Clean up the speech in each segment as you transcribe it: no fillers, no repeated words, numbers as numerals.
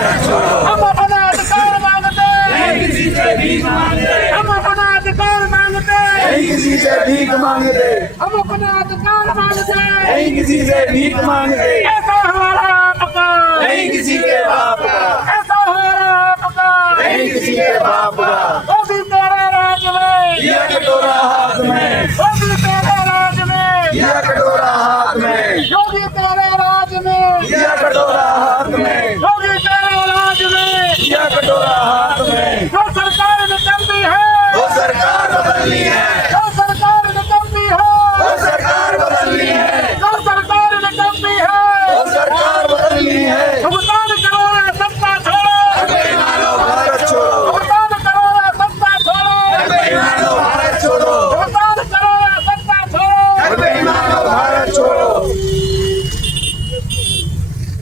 भारत छोड़ो। हम अपना अधिकार मांगते नहीं किसी से भीख मांगते, हम अपना अधिकार मांगते नहीं किसी से भीख मांगते, हम अपना अधिकार मांगते नहीं किसी से भीख मांगते। ऐसा हमारा अधिकार नहीं किसी के बाप का, ऐसा हमारा अधिकार नहीं किसी के बाप का। वो भी तेरे राज में दिया कटोरा हाथ में, वो भी तेरे राज में दिया कटोरा हाथ में, योगी तेरे राज में दिया कटोरा हाथ में, योगी तेरे राज में दिया कटोरा हाथ में। जो सरकार निकलती है वो सरकार बदलनी है, जो सरकार निकलती है वो सरकार बदलनी है, जो सरकार निकलती है वो सरकार बदलनी है। भुगतान करो या सत्ता छोड़ो बेईमानों भारत छोड़ो, भुगतान करो या सत्ता छोड़ो बेईमानों भारत छोड़ो, भुगतान करो या सत्ता छोड़ो बेईमानों भारत छोड़ो।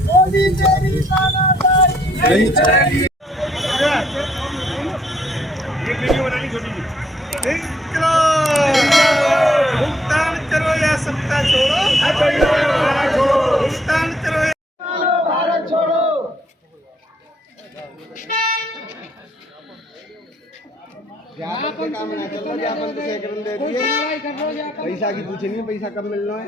मोदी तेरी तानाशाही नहीं चलेगी। भुगतान करो या सत्ता छोड़ो, भुगतान करो या भारत छोड़ो ज्ञापन काम ना चल रहा, ज्ञापन तो सेकंड दे दिए। पैसा की पूछे नहीं, पैसा कब मिलना है?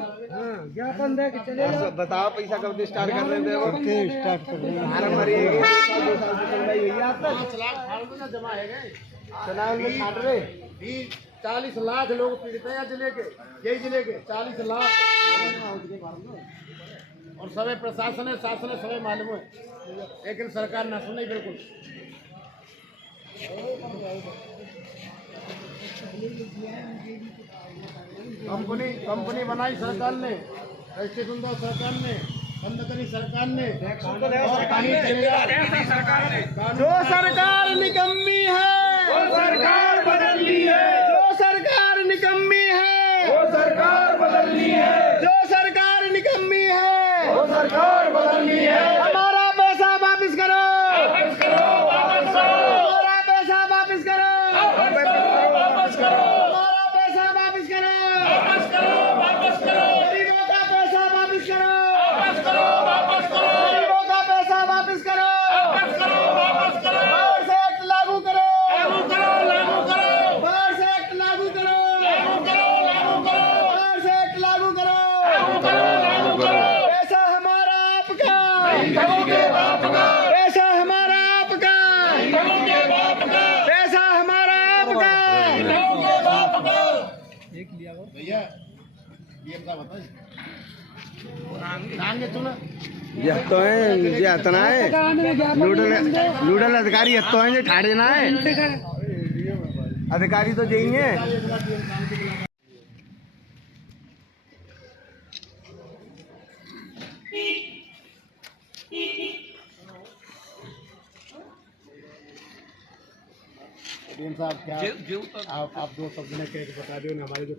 ज्ञापन दे के चले हाँ, बताओ पैसा कब स्टार्ट कर रहे थे? वो स्टार्ट कर रहे हैं। हमारा मरिएगी 2 साल से चल रही है आप तक। 5 लाख फालतू ना जमा है गए चुनाव में छाट रहे 40 लाख लोग पीड़ित हैं जिले के, यही जिले के 40 लाख और सभी प्रशासन है, शासन है, सभी मालूम है, लेकिन सरकार ना सुने बिल्कुल। कंपनी बनाई सरकार ने, रजिस्ट्रेशन दो सरकार ने, बंद करी सरकार ने, और कहीं चलेगा जो सरकार निकम्मी है वो सरकार बदलनी है, जो सरकार निकम्मी है वो सरकार बदलनी है, जो सरकार निकम्मी है वो सरकार बदलनी है। हमारा पैसा वापस करो, वापस करो, वापस करो, हमारा पैसा वापस करो, वापस करो, हमारा पैसा वापस करो, वापस करो, वापस करो, गरीबों का पैसा वापस करो, वापस करो, वापस करो, गरीबों का पैसा वापस करो, वापस करो, वापस करो, बाढ़ से एक्ट लागू करो, लागू करो, लागू करो, बाढ़ से एक्ट लागू करो, लागू करो, लागू करो, बाढ़ से एक्ट लागू करो, लागू करो, लागू करो। पैसा हमारा आपका, ठगों के बाप का, पैसा हमारा आपका, ठगों के बाप का, पैसा हमारा आपका। ठगों के बाप का। भैया ये बताइए नाम चुना यह तो है, ये हतना है नूडल अधिकारी, यह तो है जो ठाड़ देना है। अधिकारी तो यही है। डीएम साहब क्या आप 2 शब्द में कह के बता दो ना, हमारे जो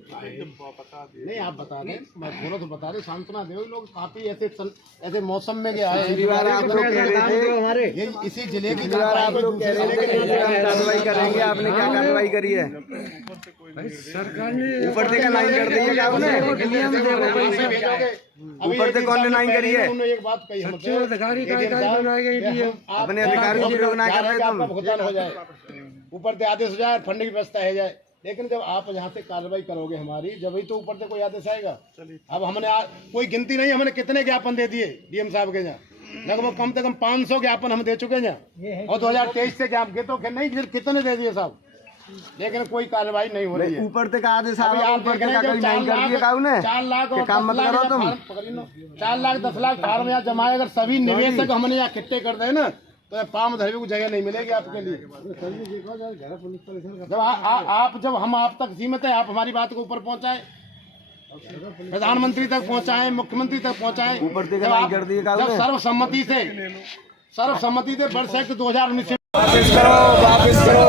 नहीं आप बता दें, मैं थोड़ा तो बता दें, सांत्वना दे। लोग काफी ऐसे मौसम में गए आए पिछली बार आप लोग कह रहे थे हमारे, ये इसी जिले की पिछली बार आप लोग कह रहे थे कि हम कार्रवाई करेंगे, आपने क्या कार्रवाई करी है? सरकार ने ऊपर से लाइन कर दी है क्या आपने? ऊपर से कौन ने लाइन करी है? उन्होंने एक बात कही हमसे, अपने अधिकारियों की लोग ना कर रहे तुम। भुगतान हो जाए, ऊपर से आदेश हो जाए, फंड की व्यवस्था है जाए, लेकिन जब आप यहाँ से कार्रवाई करोगे हमारी, जब ही तो ऊपर से कोई आदेश आएगा। अब हमने कोई गिनती नहीं, हमने कितने ज्ञापन दे दिए डीएम साहब के यहाँ, लगभग कम से कम 500 ज्ञापन हम दे चुके हैं यहाँ, और 2023 से ज्ञापन तो नहीं कितने दे दिए साहब, लेकिन कोई कार्रवाई नहीं हो रही है। ऊपर से का आदेश अभी आप ऊपर देख रहे से हैं कोई जब नहीं कर दिया काऊ ने 4 लाख और काम 10 मत लाख करो तुम। 4 लाख 10 लाख फार्म यहाँ जमाए, अगर सभी निवेशक हमने यहाँ इकट्ठे कर दे ना, तो पाम धरने को जगह नहीं मिलेगी आपके लिए। जब हम आप तक सीमित है, आप हमारी बात को ऊपर पहुँचाए, प्रधानमंत्री तक पहुँचाए, मुख्यमंत्री तक पहुँचाए, ऊपर से लाइन कर दी काऊ ने। सर्वसम्मति से वर्ष एक्ट 2019 वापस करो, वापस करो।